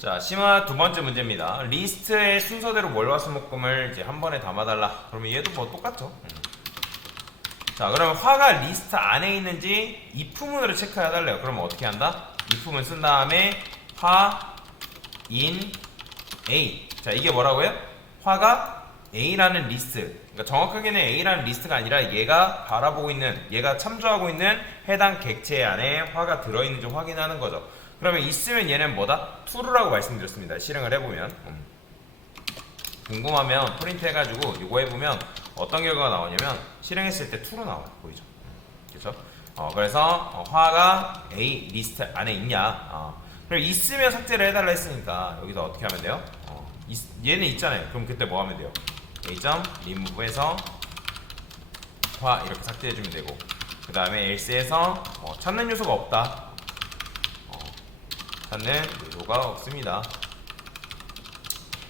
자, 심화 두 번째 문제입니다. 리스트의 순서대로 월화수목금을 이제 한 번에 담아달라. 그러면 얘도 뭐 똑같죠. 자, 그러면 화가 리스트 안에 있는지 if문으로 체크해달래요. 그러면 어떻게 한다? if문 쓴 다음에 화, in, a. 자, 이게 뭐라고요? 화가 a라는 리스트. 그러니까 정확하게는 a라는 리스트가 아니라 얘가 바라보고 있는, 얘가 참조하고 있는 해당 객체 안에 화가 들어있는지 확인하는 거죠. 그러면 있으면 얘는 뭐다? true라고 말씀드렸습니다. 실행을 해보면. 궁금하면 프린트 해가지고 이거 해보면 어떤 결과가 나오냐면 실행했을 때 true 나와요. 보이죠? 그렇죠? 그래서 화가 A 리스트 안에 있냐? 그럼 있으면 삭제를 해달라 했으니까 여기서 어떻게 하면 돼요? 얘는 있잖아요. 그럼 그때 뭐 하면 돼요? A.remove에서 화 이렇게 삭제해주면 되고, 그 다음에 else에서 찾는 요소가 없다. 찾는 요소가 없습니다.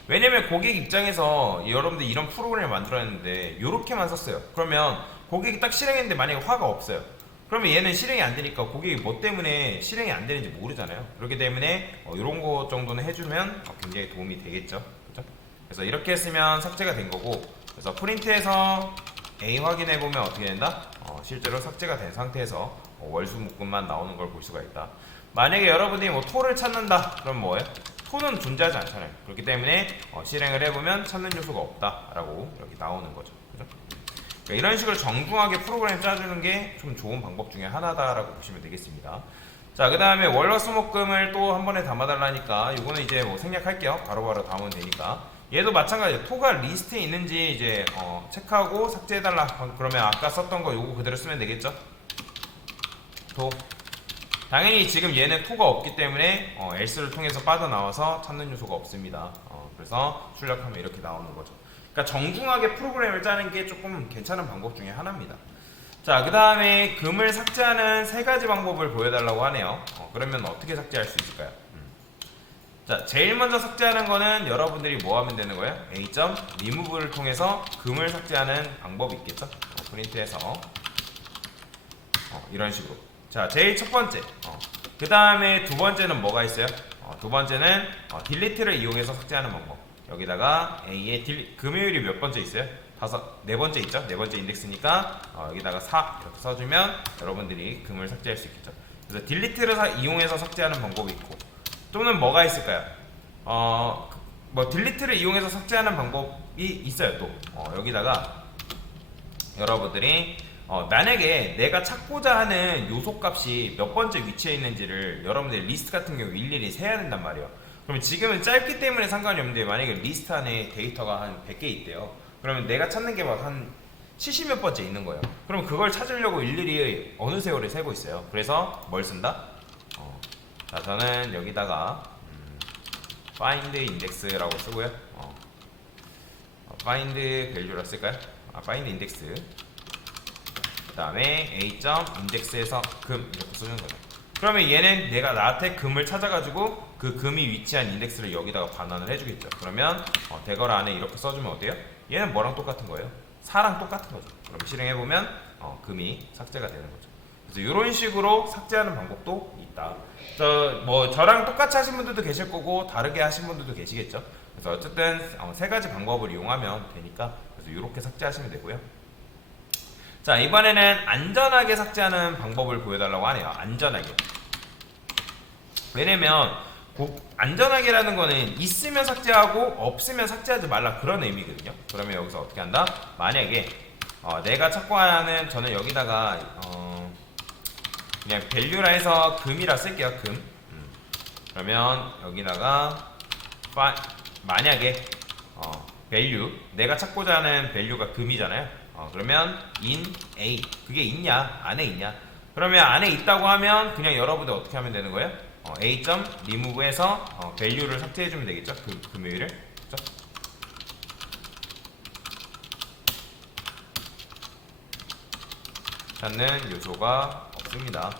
왜냐면 고객 입장에서 여러분들 이런 프로그램을 만들었는데 이렇게만 썼어요. 그러면 고객이 딱 실행했는데 만약에 화가 없어요. 그러면 얘는 실행이 안 되니까 고객이 뭐 때문에 실행이 안 되는지 모르잖아요. 그렇기 때문에 이런 거 정도는 해주면 굉장히 도움이 되겠죠. 그죠? 그래서 이렇게 했으면 삭제가 된 거고, 그래서 프린트해서 A 확인해 보면 어떻게 된다? 실제로 삭제가 된 상태에서 월수목금만 나오는 걸 볼 수가 있다. 만약에 여러분들이 뭐 토를 찾는다, 그럼 뭐예요? 토는 존재하지 않잖아요. 그렇기 때문에 실행을 해보면 찾는 요소가 없다라고 이렇게 나오는 거죠. 그죠? 그러니까 이런 식으로 정중하게 프로그램 짜주는 게 좀 좋은 방법 중에 하나다라고 보시면 되겠습니다. 자, 그 다음에 월화수목금을 또 한 번에 담아달라니까 이거는 이제 뭐 생략할게요. 바로바로 담으면 되니까. 얘도 마찬가지예요. 토가 리스트에 있는지 이제 체크하고 삭제해달라. 그러면 아까 썼던 거 요거 그대로 쓰면 되겠죠? 토. 당연히 지금 얘는 토가 없기 때문에 else를 통해서 빠져나와서 찾는 요소가 없습니다. 그래서 출력하면 이렇게 나오는 거죠. 그러니까 정중하게 프로그램을 짜는 게 조금 괜찮은 방법 중에 하나입니다. 자, 그 다음에 금을 삭제하는 세 가지 방법을 보여달라고 하네요. 그러면 어떻게 삭제할 수 있을까요? 자, 제일 먼저 삭제하는 거는 여러분들이 뭐 하면 되는 거예요? A.remove를 통해서 금을 삭제하는 방법이 있겠죠? 프린트해서 이런 식으로. 자, 제일 첫 번째. 그 다음에 두 번째는 뭐가 있어요? 두 번째는 delete를 이용해서 삭제하는 방법. 여기다가 A의 금요일이 몇 번째 있어요? 네 번째 있죠? 네 번째 인덱스니까 여기다가 4 이렇게 써주면 여러분들이 금을 삭제할 수 있겠죠. 그래서 delete를 이용해서 삭제하는 방법이 있고, 또는 뭐가 있을까요? 뭐 delete를 이용해서 삭제하는 방법이 있어요. 또 여기다가 여러분들이 만약에 내가 찾고자 하는 요소 값이 몇 번째 위치에 있는지를 여러분들 리스트 같은 경우 일일이 세야 된단 말이에요. 그러면 지금은 짧기 때문에 상관이 없는데 만약에 리스트 안에 데이터가 한 100개 있대요. 그러면 내가 찾는 게 막 한 70몇 번째 있는 거예요. 그럼 그걸 찾으려고 일일이 어느 세월에 세고 있어요. 그래서 뭘 쓴다? 자, 저는 여기다가 find index라고 쓰고요. find value라 쓸까요? find index. 그 다음에 a.index에서 금 이렇게 쓰는 거죠. 그러면 얘는 내가 나한테 금을 찾아가지고 그 금이 위치한 인덱스를 여기다가 반환을 해주겠죠. 그러면 대괄호 안에 이렇게 써주면 어때요? 얘는 뭐랑 똑같은 거예요? 4랑 똑같은 거죠. 그럼 실행해보면 금이 삭제가 되는 거죠. 그래서 이런 식으로 삭제하는 방법도 있다. 뭐 저랑 똑같이 하신 분들도 계실 거고 다르게 하신 분들도 계시겠죠. 그래서 어쨌든 세 가지 방법을 이용하면 되니까 그래서 이렇게 삭제하시면 되고요. 자, 이번에는 안전하게 삭제하는 방법을 보여달라고 하네요. 안전하게. 왜냐면 안전하게라는 거는 있으면 삭제하고 없으면 삭제하지 말라 그런 의미거든요. 그러면 여기서 어떻게 한다? 만약에 내가 찾고 하는, 저는 여기다가 그냥 value라 해서 금이라 쓸게요. 금. 그러면 여기다가 만약에 value, 내가 찾고자 하는 value가 금이잖아요. 그러면 in A, 그게 있냐 안에 있냐. 그러면 안에 있다고 하면 그냥 여러분들 어떻게 하면 되는 거예요? A.remove에서 value를 삭제해주면 되겠죠. 금요일을. 그렇죠? 찾는 요소가 없습니다.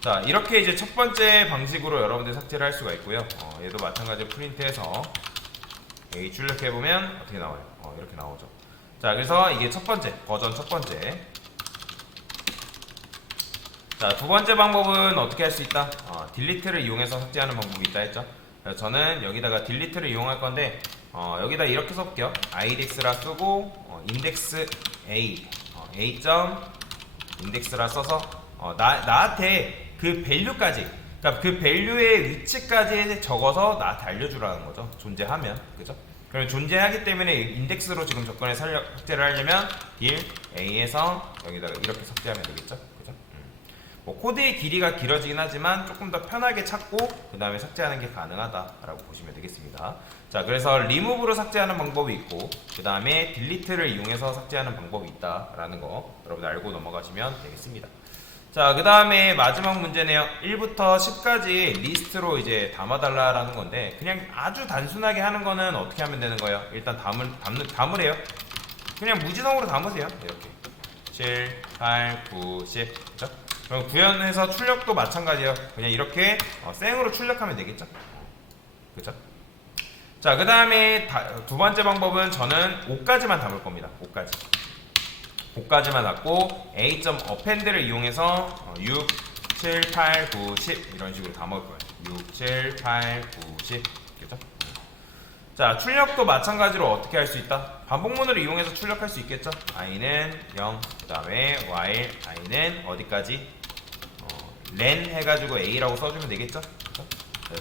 자, 이렇게 이제 첫 번째 방식으로 여러분들 삭제를 할 수가 있고요. 얘도 마찬가지로 프린트해서 A 출력해보면 어떻게 나와요? 이렇게 나오죠. 자, 그래서 이게 첫 번째, 버전 첫 번째. 자, 두 번째 방법은 어떻게 할 수 있다? 딜리트를 이용해서 삭제하는 방법이 있다 했죠. 그래서 저는 여기다가 딜리트를 이용할 건데 여기다 이렇게 써볼게요. idx라 쓰고 index a a.index라 써서 나한테 그 밸류까지, 그러니까 그 밸류의 위치까지 적어서 나한테 알려주라는 거죠. 존재하면, 그죠? 그럼 존재하기 때문에 인덱스로 지금 조건에 삭제를 하려면 딜 a에서 여기다가 이렇게 삭제하면 되겠죠, 그죠? 뭐 코드의 길이가 길어지긴 하지만 조금 더 편하게 찾고 그 다음에 삭제하는 게 가능하다라고 보시면 되겠습니다. 자, 그래서 리무브로 삭제하는 방법이 있고 그 다음에 딜리트를 이용해서 삭제하는 방법이 있다라는 거 여러분 알고 넘어가시면 되겠습니다. 자, 그 다음에 마지막 문제네요. 1부터 10까지 리스트로 이제 담아달라라는 건데 그냥 아주 단순하게 하는 거는 어떻게 하면 되는 거예요? 일단 담으래요. 그냥 무지성으로 담으세요. 이렇게 7, 8, 9, 10 그렇죠? 그럼 구현해서 출력도 마찬가지예요. 그냥 이렇게 생으로 출력하면 되겠죠. 그렇죠? 자, 그 다음에 두 번째 방법은 저는 5까지만 담을 겁니다. 5까지만 담고 a.append를 이용해서 6, 7, 8, 9, 10 이런 식으로 담을 거예요. 6, 7, 8, 9, 10 그렇죠? 자, 출력도 마찬가지로 어떻게 할 수 있다? 반복문을 이용해서 출력할 수 있겠죠? i는 0, 그 다음에 while i는 어디까지? len 해가지고 a라고 써주면 되겠죠? 그렇죠?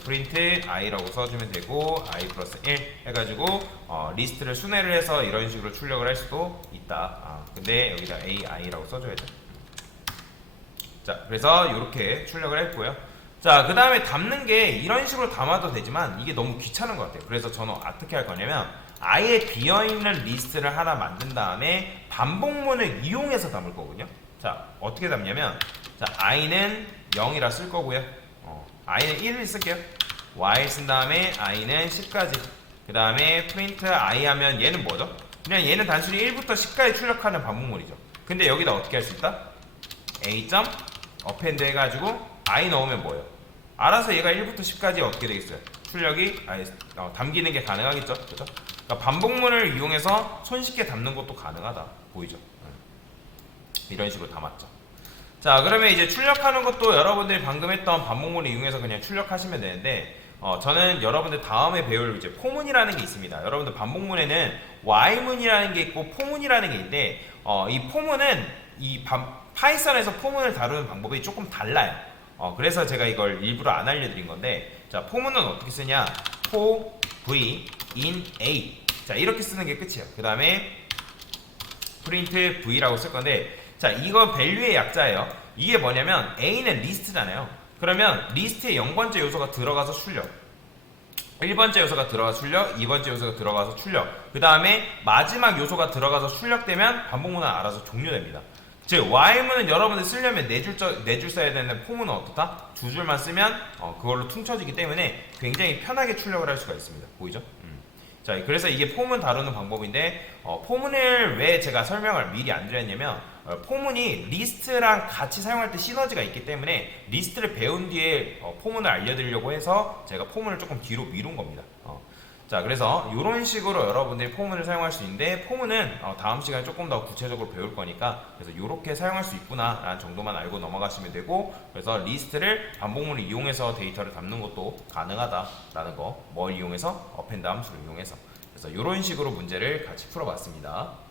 프린트 i라고 써주면 되고 i 플러스 1 해가지고 리스트를 순회를 해서 이런 식으로 출력을 할 수도 있다. 근데 여기다 ai라고 써줘야죠. 자, 그래서 이렇게 출력을 했고요. 자, 그 다음에 담는 게 이런 식으로 담아도 되지만 이게 너무 귀찮은 것 같아요. 그래서 저는 어떻게 할 거냐면 아예 비어있는 리스트를 하나 만든 다음에 반복문을 이용해서 담을 거거든요. 자, 어떻게 담냐면 자, i는 0이라 쓸 거고요. i는 1을 쓸게요. while 쓴 다음에 i는 10까지. 그 다음에 print i 하면 얘는 뭐죠? 그냥 얘는 단순히 1부터 10까지 출력하는 반복문이죠. 근데 여기다 어떻게 할 수 있다? a.append 해가지고 i 넣으면 뭐예요? 알아서 얘가 1부터 10까지 어떻게 되겠어요? 출력이 담기는 게 가능하겠죠? 그죠? 그러니까 반복문을 이용해서 손쉽게 담는 것도 가능하다. 보이죠? 이런 식으로 담았죠. 자, 그러면 이제 출력하는 것도 여러분들이 방금 했던 반복문을 이용해서 그냥 출력하시면 되는데 저는 여러분들 다음에 배울 이제 포문이라는 게 있습니다. 여러분들 반복문에는 while문이라는 게 있고 포문이라는 게 있는데 이 포문은 파이썬에서 포문을 다루는 방법이 조금 달라요. 그래서 제가 이걸 일부러 안 알려드린 건데 자, 포문은 어떻게 쓰냐? for v in a 자, 이렇게 쓰는 게 끝이에요. 그 다음에 print v라고 쓸 건데 자, 이건 밸류의 약자예요. 이게 뭐냐면 a는 리스트잖아요. 그러면 리스트에 0번째 요소가 들어가서 출력, 1번째 요소가 들어가서 출력, 2번째 요소가 들어가서 출력, 그 다음에 마지막 요소가 들어가서 출력되면 반복문은 알아서 종료됩니다. 즉 while문은 여러분들 쓰려면 4줄 써야 되는데 포문은 어떻다? 2줄만 쓰면 그걸로 퉁쳐지기 때문에 굉장히 편하게 출력을 할 수가 있습니다. 보이죠? 자, 그래서 이게 포문 다루는 방법인데 포문을 왜 제가 설명을 미리 안 드렸냐면 포문이 리스트랑 같이 사용할 때 시너지가 있기 때문에 리스트를 배운 뒤에 포문을 알려드리려고 해서 제가 포문을 조금 뒤로 미룬 겁니다. 자, 그래서 이런 식으로 여러분들이 포문을 사용할 수 있는데 포문은 다음 시간에 조금 더 구체적으로 배울 거니까 그래서 이렇게 사용할 수 있구나 라는 정도만 알고 넘어가시면 되고 그래서 리스트를 반복문을 이용해서 데이터를 담는 것도 가능하다라는 거 뭘 이용해서? append 함수를 이용해서 그래서 이런 식으로 문제를 같이 풀어봤습니다.